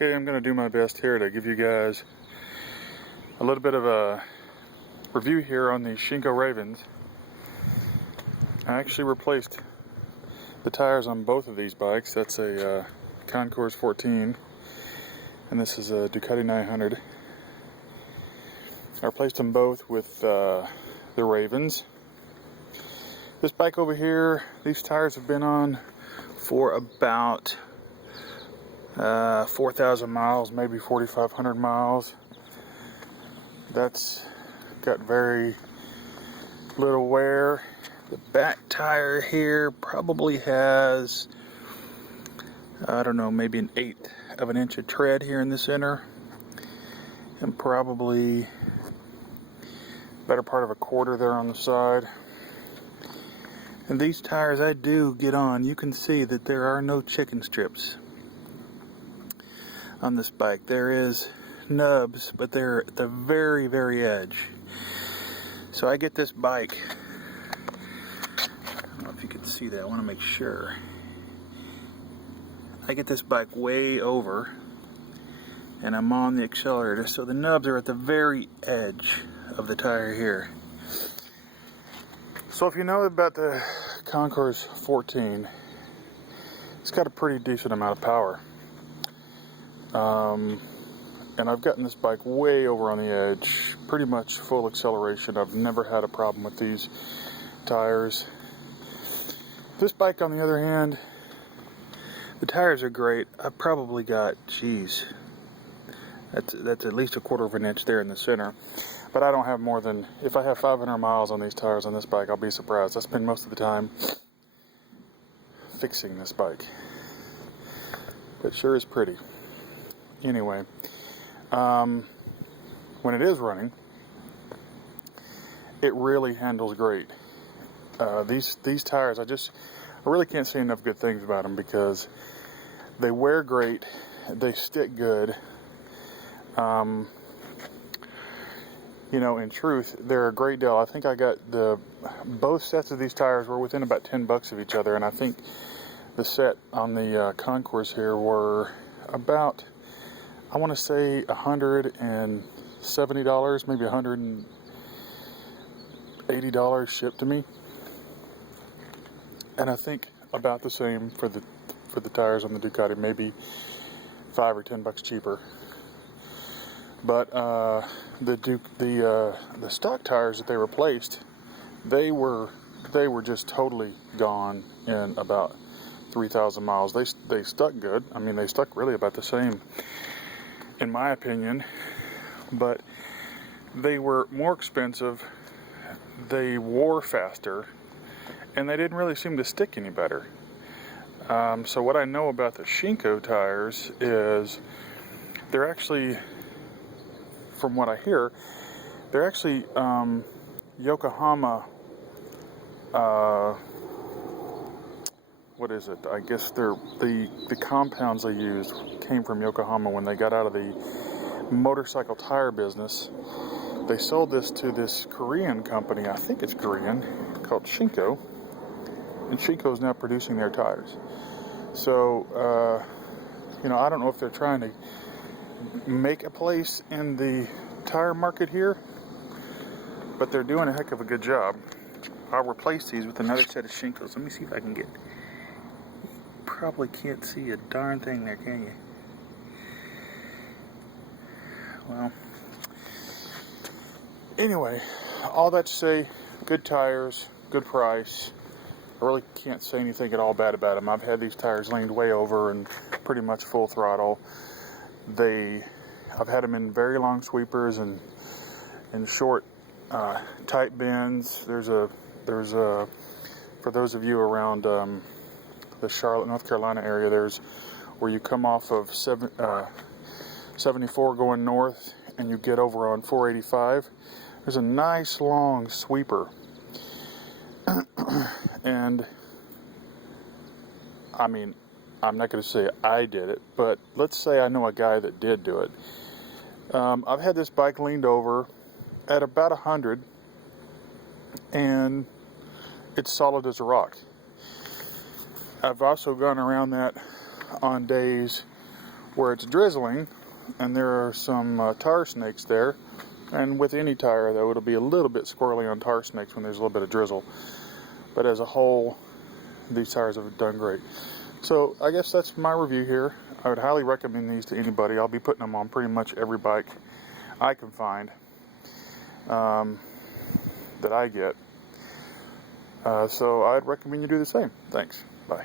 Okay, I'm going to do my best here to give you guys a little bit of a review here on these Shinko Ravens. I actually replaced the tires on both of these bikes. That's a Concours 14 and this is a Ducati 900. I replaced them both with the Ravens. This bike over here, these tires have been on for about 4,000 miles, maybe 4,500 miles. That's got very little wear. The back tire here probably has, I don't know, maybe an 1/8 of an inch of tread here in the center, and probably better part of a quarter there on the side. And these tires I do get on, you can see that there are no chicken strips on this bike. There is nubs, but they're at the very, very edge. So I get this bike, I don't know if you can see that, I want to make sure. I get this bike way over and I'm on the accelerator, so the nubs are at the very edge of the tire here. So if you know about the Concours 14, it's got a pretty decent amount of power. And I've gotten this bike way over on the edge, pretty much full acceleration. I've never had a problem with these tires. This bike, on the other hand, the tires are great. I've probably got, that's at least a quarter of an inch there in the center. But I don't have more than, if I have 500 miles on these tires on this bike, I'll be surprised. I spend most of the time fixing this bike. It sure is pretty. Anyway, when it is running, it really handles great. These tires, I really can't say enough good things about them because they wear great, they stick good. You know, in truth, they're a great deal. I think I got both sets of these tires were within about $10 of each other, and I think the set on the Concours here were about, I want to say $170, maybe $180 shipped to me, and I think about the same for the tires on the Ducati, maybe $5 or $10 cheaper. But the stock tires that they replaced, they were just totally gone in about 3,000 miles. They stuck good. I mean, they stuck really about the same, in my opinion. But they were more expensive. They wore faster, and they didn't really seem to stick any better. So what I know about the Shinko tires is they're actually, from what I hear, they're actually Yokohama, what is it? I guess the compounds they used came from Yokohama when they got out of the motorcycle tire business. They sold this to this Korean company, I think it's Korean, called Shinko, and Shinko is now producing their tires. So, you know, I don't know if they're trying to make a place in the tire market here, but they're doing a heck of a good job. I'll replace these with another set of Shinkos. Let me see if I can get, you probably can't see a darn thing there, can you? Well, anyway, all that to say, good tires, good price. I really can't say anything at all bad about them. I've had these tires leaned way over and pretty much full throttle. I've had them in very long sweepers and in short, tight bends. There's a for those of you around the Charlotte, North Carolina area, there's where you come off of 74 going north and you get over on 485. There's a nice long sweeper, and I mean, I'm not going to say I did it, but let's say I know a guy that did do it. I've had this bike leaned over at about 100, and it's solid as a rock. I've also gone around that on days where it's drizzling and there are some tar snakes there. And with any tire, though, it'll be a little bit squirrely on tar snakes when there's a little bit of drizzle. But as a whole, these tires have done great. So I guess that's my review here. I would highly recommend these to anybody. I'll be putting them on pretty much every bike I can find that I get. So I'd recommend you do the same. Thanks. Bye.